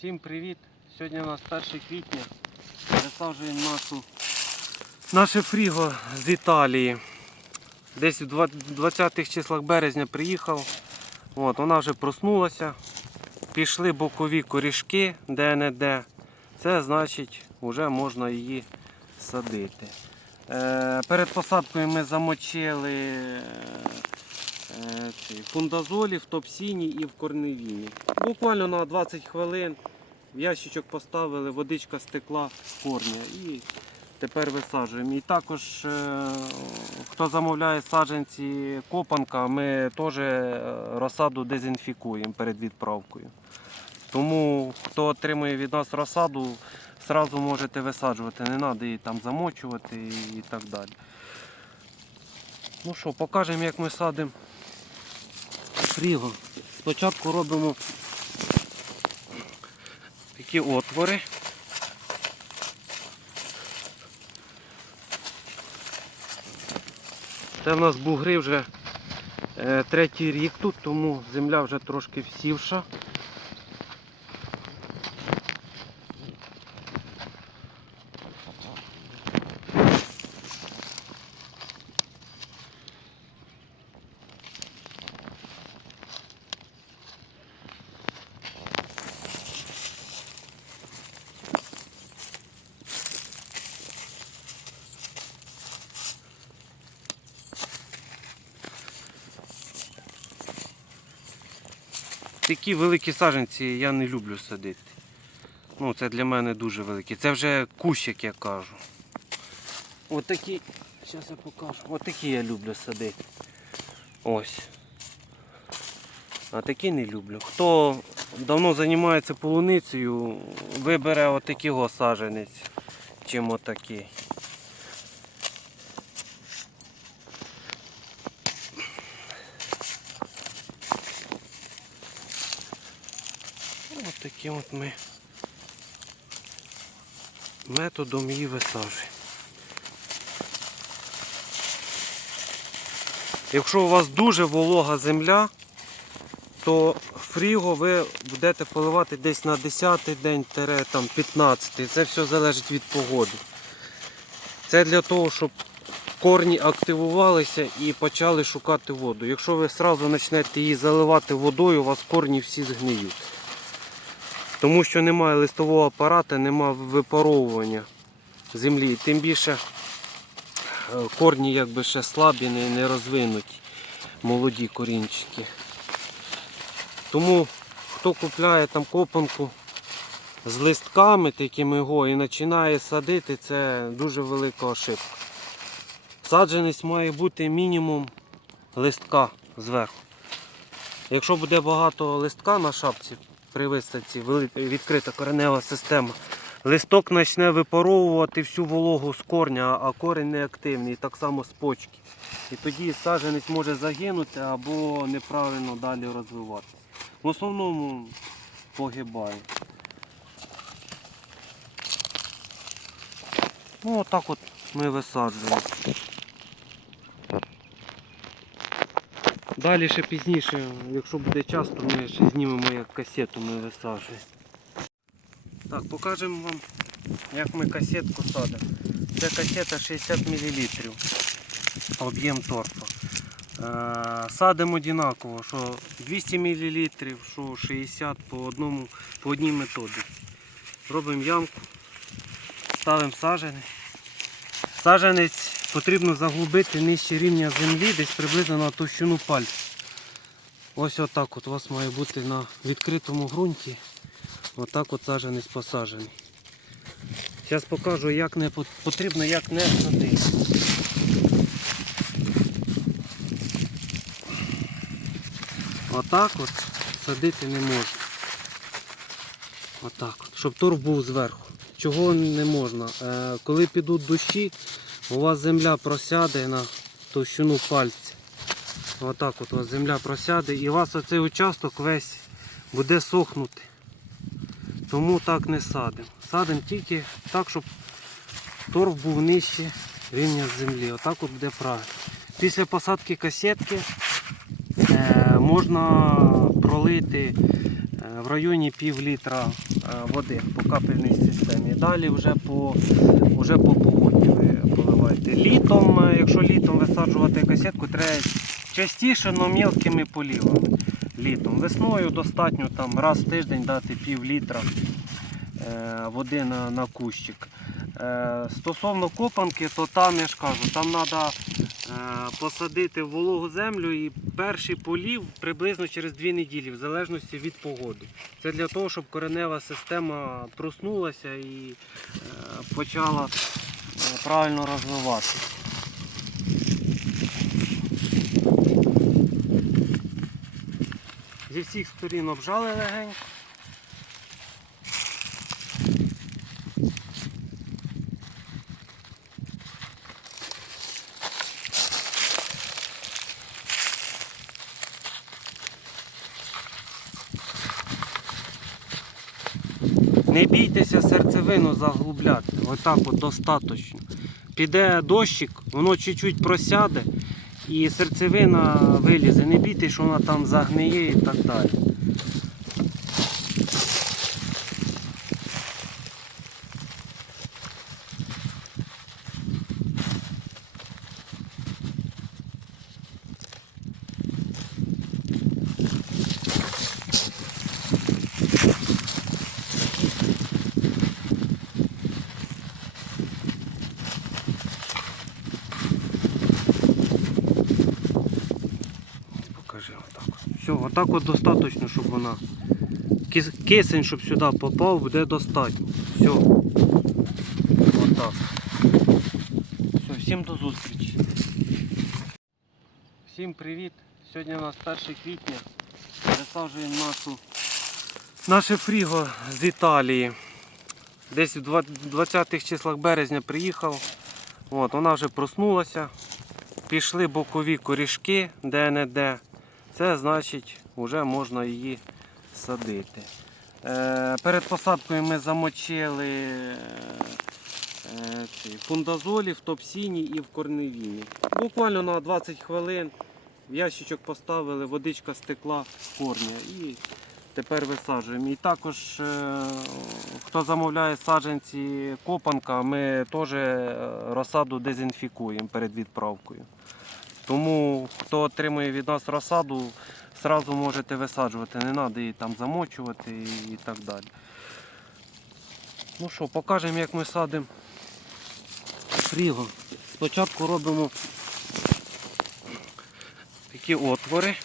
Всім привіт! Сьогодні у нас 1 квітня. Пересаджуємо нашу наше фріго з Італії. Десь в 20-х числах березня приїхав. От, вона вже проснулася. Пішли бокові корішки де-не-де. Це значить, вже можна її садити. Е, перед посадкою ми замочили фундазолі в топсіні і в корневіні. Буквально на 20 хвилин в ящичок поставили, водичка стекла з корня і тепер висаджуємо. І також, е, хто замовляє саджанці копанка, ми теж е, розсаду дезінфікуємо перед відправкою. Тому хто отримує від нас розсаду, одразу можете висаджувати, не треба її там замочувати і так далі. Ну що, покажемо, як ми садимо фріго. Спочатку робимо такі отвори. Це в нас бугри вже е, третій рік тут, тому земля вже трошки всівша. Такі великі саджанці я не люблю садити. Ну, це для мене дуже великі. Це вже кущ, як я кажу. От такі, зараз я покажу. От такі я люблю садити. Ось. А такі не люблю. Хто давно займається полуницею, вибере отакий саджанець, чим отакий. Таким от ми методом її висаджуємо. Якщо у вас дуже волога земля, то фріго ви будете поливати десь на 10-й день там 15 Це все залежить від погоди. Це для того, щоб корні активувалися і почали шукати воду. Якщо ви одразу почнете її заливати водою, у вас корні всі згниють. Тому що немає листового апарата, немає випаровування землі. Тим більше е, корні якби ще слабі, не, розвинуті, молоді корінчики. Тому хто купляє там копанку з листками такими його і починає садити, це дуже велика ошибка. Саджанець має бути мінімум листка зверху. Якщо буде багато листка на шапці при висадці, відкрита коренева система, листок почне випаровувати всю вологу з корня, а корінь не активний, і так само з почки. І тоді саджанець може загинути або неправильно далі розвиватися. В основному погибає. Ну отак от ми висаджуємо. Далі ще пізніше, якщо буде час, то ми ще знімемо як касету ми висаджуємо. Так, покажемо вам, як ми касетку садимо. Це касета 60 мл. Об'єм торфа. Е, Садимо однаково, що 200 мл, що 60 по, одному, по одній методі. Робимо ямку, ставимо саженець. Саженець потрібно заглубити нижче рівня землі, десь приблизно на товщину пальця. Ось отак от у вас має бути на відкритому ґрунті. Отак от саженець посаджений. Зараз покажу, як не потрібно, як не садити. Отак от садити не можна. Отак от, щоб торф був зверху. Чого не можна? Е, коли підуть дощі, у вас земля просяде на товщину пальця. Отак от у вас земля просяде і у вас оцей участок весь буде сохнути. Тому так не садимо. Садимо тільки так, щоб торф був нижче рівня землі. Отак от буде правильно. Після посадки касетки е, можна пролити е, в районі пів літра е, води по капельній системі. Далі вже по, вже по Літом, е, якщо літом висаджувати касетку, треба частіше, але мілкими полівами. Літом. Весною достатньо там, раз в тиждень дати пів літра е, води на, на кущик. Е, Стосовно копанки, то там я ж кажу, там треба посадити в вологу землю і перший полів приблизно через 2 неділі, в залежності від погоди. Це для того, щоб коренева система проснулася і почала правильно розвивати. Зі всіх сторін обжали легенько. Не бійтеся серцевину заглубляти. Отак от достатньо. Піде дощик, воно чуть-чуть просяде і серцевина вилізе. Не бійтесь, що вона там загниє і так далі. Покажи отак. Все, отак от достатньо, щоб вона. Кисень, щоб сюди попав, буде достатньо. Все. Отак. Все, всім до зустрічі. Всім привіт. Сьогодні у нас 1 квітня. Висаджуємо нашу, наше фріго з Італії. Десь в 20-х числах березня приїхав. От, вона вже проснулася. Пішли бокові корішки де-не-де. Це значить, вже можна її садити. Е, перед посадкою ми замочили е, фундазолі в топсіні і в корневіні. Буквально на 20 хвилин в ящичок поставили, водичка стекла з корня і тепер висаджуємо. І також, е, хто замовляє саджанці копанка, ми теж розсаду дезінфікуємо перед відправкою. Тому хто отримує від нас розсаду, одразу можете висаджувати, не треба її там замочувати і, і так далі. Ну що, покажемо, як ми садимо фріго. Спочатку робимо такі отвори.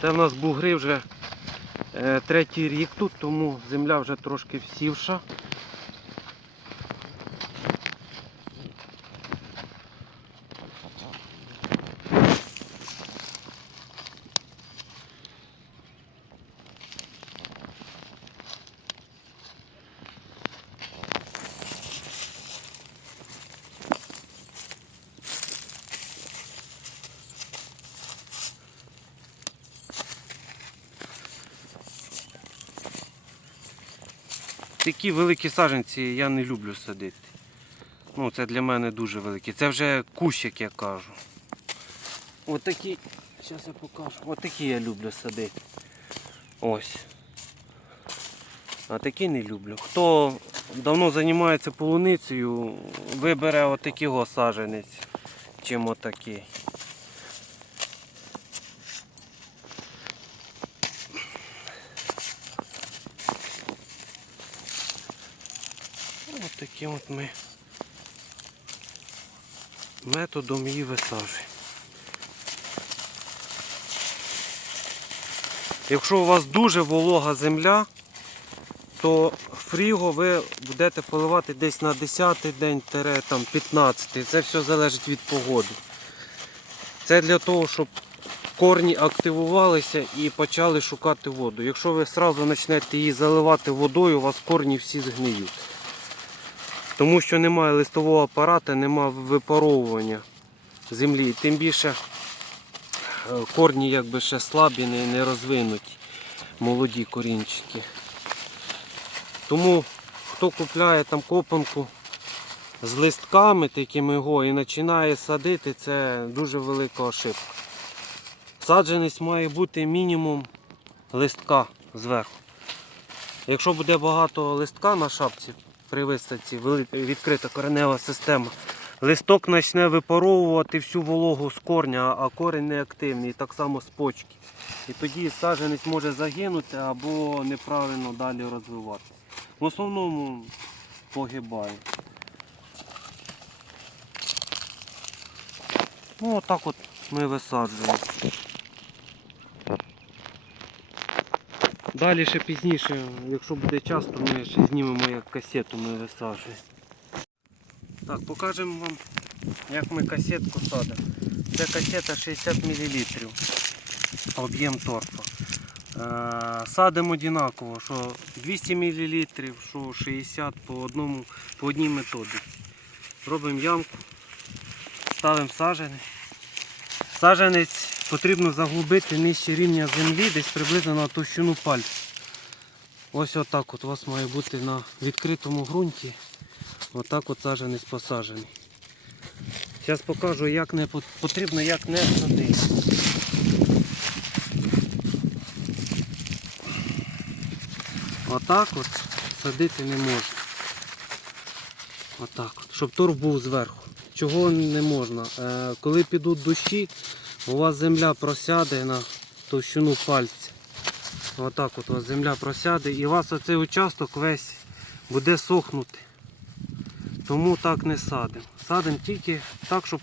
Це в нас бугри вже е, третій рік тут, тому земля вже трошки всівша. Такі великі саджанці я не люблю садити. Ну, це для мене дуже великі. Це вже кущ, як я кажу. Отакі, зараз я покажу. Отакі я люблю садити. Ось. А такі не люблю. Хто давно займається полуницею, вибере отакого саджанець, чим отакий. Ось таким от ми методом її висаджуємо. Якщо у вас дуже волога земля, то фріго ви будете поливати десь на 10-й день, там 15. Це все залежить від погоди. Це для того, щоб корні активувалися і почали шукати воду. Якщо ви одразу почнете її заливати водою, у вас корні всі згниють. Тому що немає листового апарата, немає випаровування землі. Тим більше е, корні якби ще слабі, не, розвинуті, молоді корінчики. Тому хто купляє там копанку, з листками такими його і починає садити, це дуже велика ошибка. Саджанець має бути мінімум листка зверху. Якщо буде багато листка на шапці при висадці, відкрита коренева система, листок почне випаровувати всю вологу з корня, а корінь не активний, і так само з почки. І тоді саджанець може загинути або неправильно далі розвиватися. В основному погибає. Ну отак от ми висаджуємо. Далі ще пізніше, якщо буде час, то ми ще знімемо як касету ми висаджуємо. Так, покажемо вам, як ми касетку садимо. Це касета 60 мл. Об'єм торфа. Е, Садимо однаково, що 200 мл, що 60 по, одному, по одній методі. Робимо ямку, ставимо саженець. Саженець потрібно заглубити нижче рівня землі, десь приблизно на товщину пальця. Ось отак от у вас має бути на відкритому ґрунті. Отак от саженець посаджений. Зараз покажу, як не потрібно, як не садити. Отак от садити не можна. Отак от, щоб торф був зверху. Чого не можна? Е, коли підуть дощі, у вас земля просяде на товщину пальця. Отак от у вас земля просяде і у вас оцей участок весь буде сохнути. Тому так не садимо. Садимо тільки так, щоб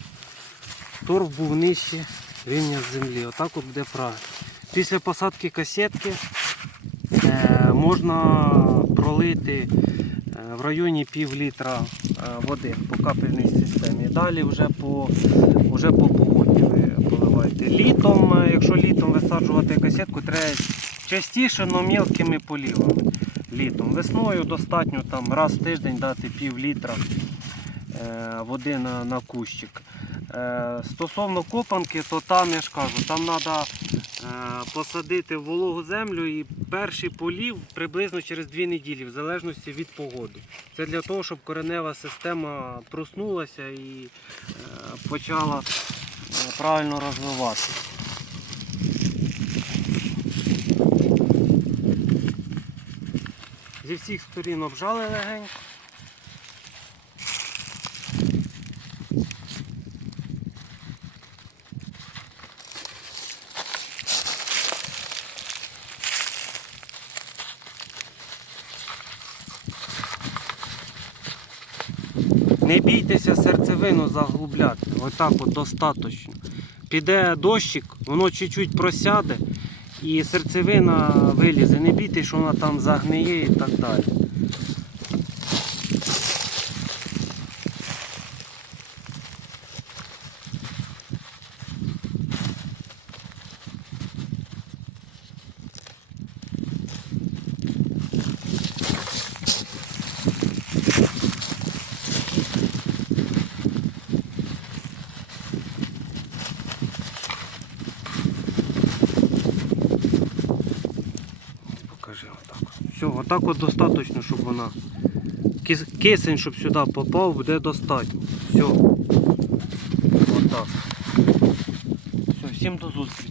торф був нижче рівня землі. Отак от буде правильно. Після посадки касетки е, можна пролити е, в районі пів літра е, води по капельній системі. Далі вже по, вже по погоді. Літом, е, якщо літом висаджувати касетку, треба частіше, але мілкими полівами. Літом. Весною достатньо там раз в тиждень дати пів літра е, води на, на кущик. Е, Стосовно копанки, то там я ж кажу, там треба посадити в вологу землю і перший полів приблизно через 2 неділі, в залежності від погоди. Це для того, щоб коренева система проснулася і почала правильно розвиватися. Зі всіх сторін обжали легенько. Не бійтеся серцевину заглубляти. Отак от достатньо. Піде дощик, воно чуть-чуть просяде і серцевина вилізе. Не бійтесь, що вона там загниє і так далі. Покажи отак. Отак от достатньо, щоб вона. Кисень, щоб сюди попав, буде достатньо. Все. Отак. Все, всім до зустрічі.